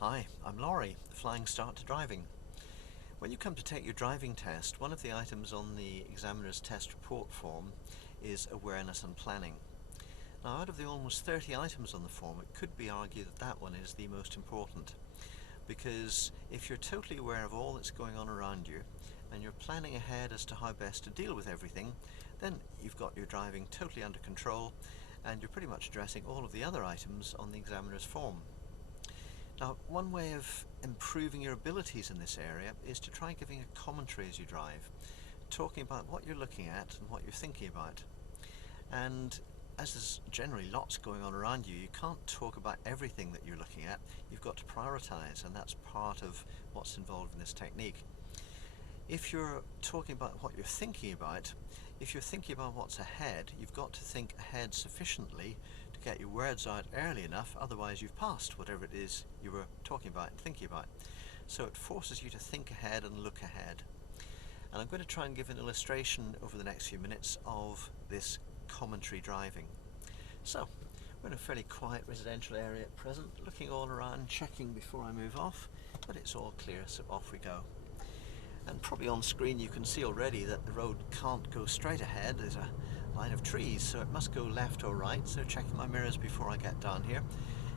Hi, I'm Laurie, the Flying Start to Driving. When you come to take your driving test, one of the items on the examiner's test report form is awareness and planning. Now, out of the almost 30 items on the form, it could be argued that that one is the most important, because if you're totally aware of all that's going on around you and you're planning ahead as to how best to deal with everything, then you've got your driving totally under control and you're pretty much addressing all of the other items on the examiner's form. Now, one way of improving your abilities in this area is to try giving a commentary as you drive, talking about what you're looking at and what you're thinking about. And as there's generally lots going on around you, you can't talk about everything that you're looking at. You've got to prioritize, and that's part of what's involved in this technique. If you're talking about what you're thinking about, if you're thinking about what's ahead, you've got to think ahead sufficiently to get your words out early enough, otherwise you've passed whatever it is you were talking about and thinking about. So it forces you to think ahead and look ahead. And I'm going to try and give an illustration over the next few minutes of this commentary driving. So, we're in a fairly quiet residential area at present, looking all around, checking before I move off, but it's all clear, so off we go. And probably on screen you can see already that the road can't go straight ahead. There's a line of trees, so it must go left or right, so checking my mirrors before I get down here.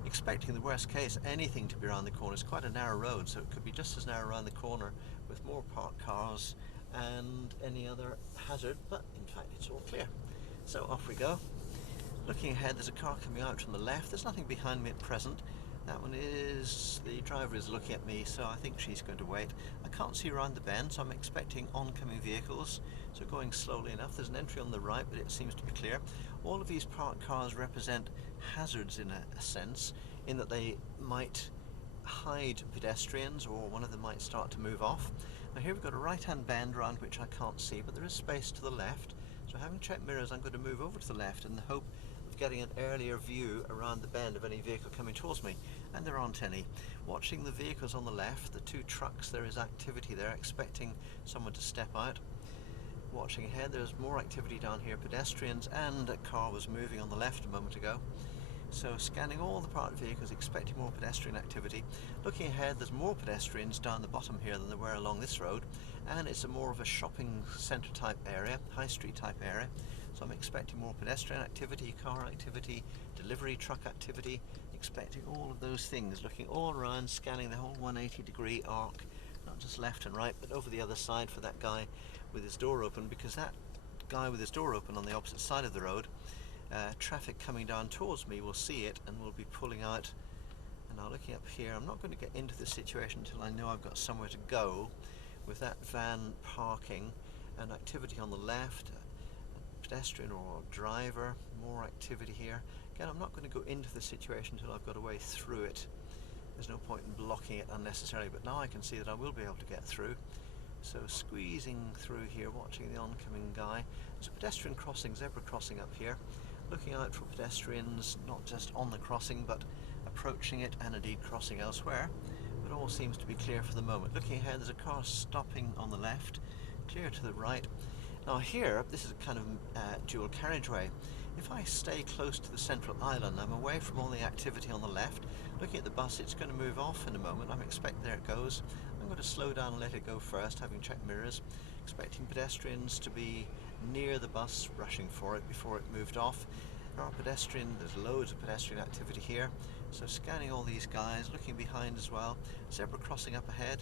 Expecting the worst case, anything to be around the corner. It's quite a narrow road, so it could be just as narrow around the corner with more parked cars and any other hazard, but in fact it's all clear. So off we go. Looking ahead, there's a car coming out from the left. There's nothing behind me at present. That one is, the driver is looking at me, so I think she's going to wait. I can't see around the bend, so I'm expecting oncoming vehicles, so going slowly enough. There's an entry on the right, but it seems to be clear. All of these parked cars represent hazards in a sense, in that they might hide pedestrians, or one of them might start to move off. Now here we've got a right-hand bend around which I can't see, but there is space to the left. So having checked mirrors, I'm going to move over to the left in the hope of getting an earlier view around the bend of any vehicle coming towards me, and there aren't any. Watching the vehicles on the left, the two trucks, there is activity there, expecting someone to step out. Watching ahead, there's more activity down here, pedestrians, and a car was moving on the left a moment ago. So scanning all the parked vehicles, expecting more pedestrian activity. Looking ahead, there's more pedestrians down the bottom here than there were along this road, and it's a more of a shopping centre type area, high street type area. So I'm expecting more pedestrian activity, car activity, delivery truck activity, expecting all of those things, looking all around, scanning the whole 180-degree arc, not just left and right, but over the other side for that guy with his door open, because that guy with his door open on the opposite side of the road, traffic coming down towards me will see it and will be pulling out. And now looking up here, I'm not going to get into this situation until I know I've got somewhere to go. With that van parking and activity on the left, pedestrian or driver, more activity here. Again, I'm not going to go into the situation until I've got a way through it. There's no point in blocking it unnecessarily, but now I can see that I will be able to get through. So squeezing through here, watching the oncoming guy. There's a pedestrian crossing, zebra crossing up here. Looking out for pedestrians, not just on the crossing, but approaching it and indeed crossing elsewhere. But all seems to be clear for the moment. Looking ahead, there's a car stopping on the left, clear to the right. Now here, this is a kind of dual carriageway. If I stay close to the central island, I'm away from all the activity on the left. Looking at the bus, it's going to move off in a moment. I'm expecting, there it goes. I'm going to slow down and let it go first, having checked mirrors. Expecting pedestrians to be near the bus, rushing for it before it moved off. There are there's loads of pedestrian activity here. So scanning all these guys, looking behind as well. Zebra crossing up ahead.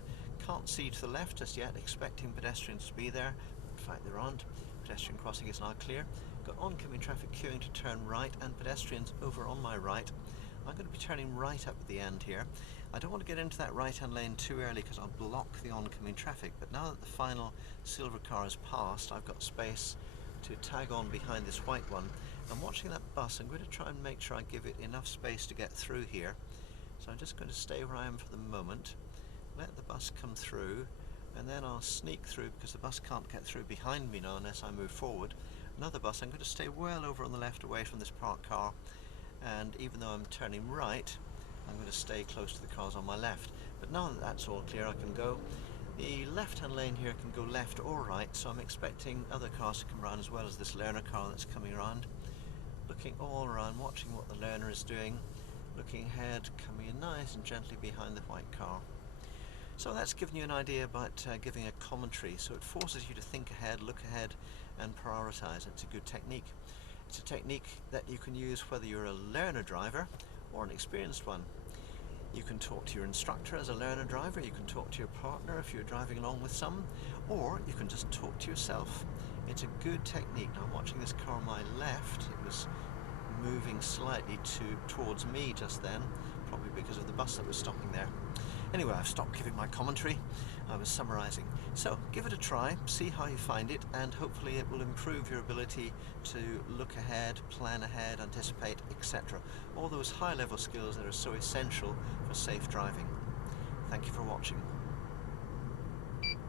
Can't see to the left just yet, expecting pedestrians to be there. In fact, there aren't. Pedestrian crossing is now clear. Got oncoming traffic queuing to turn right and pedestrians over on my right. I'm going to be turning right up at the end here. I don't want to get into that right-hand lane too early because I'll block the oncoming traffic, but now that the final silver car has passed, I've got space to tag on behind this white one. I'm watching that bus. I'm going to try and make sure I give it enough space to get through here. So I'm just going to stay where I am for the moment, let the bus come through, and then I'll sneak through because the bus can't get through behind me now unless I move forward. Another bus, I'm going to stay well over on the left away from this parked car, and even though I'm turning right, I'm going to stay close to the cars on my left. But now that that's all clear, I can go. The left-hand lane here can go left or right, so I'm expecting other cars to come around as well as this learner car that's coming around. Looking all around, watching what the learner is doing. Looking ahead, coming in nice and gently behind the white car. So that's given you an idea about giving a commentary, so it forces you to think ahead, look ahead and prioritise. It's a good technique. It's a technique that you can use whether you're a learner driver or an experienced one. You can talk to your instructor as a learner driver, you can talk to your partner if you're driving along with some, or you can just talk to yourself. It's a good technique. Now I'm watching this car on my left. It was moving slightly towards me just then, probably because of the bus that was stopping there. Anyway, I've stopped giving my commentary. I was summarising. So give it a try, see how you find it, and hopefully it will improve your ability to look ahead, plan ahead, anticipate, etc. All those high-level skills that are so essential for safe driving. Thank you for watching.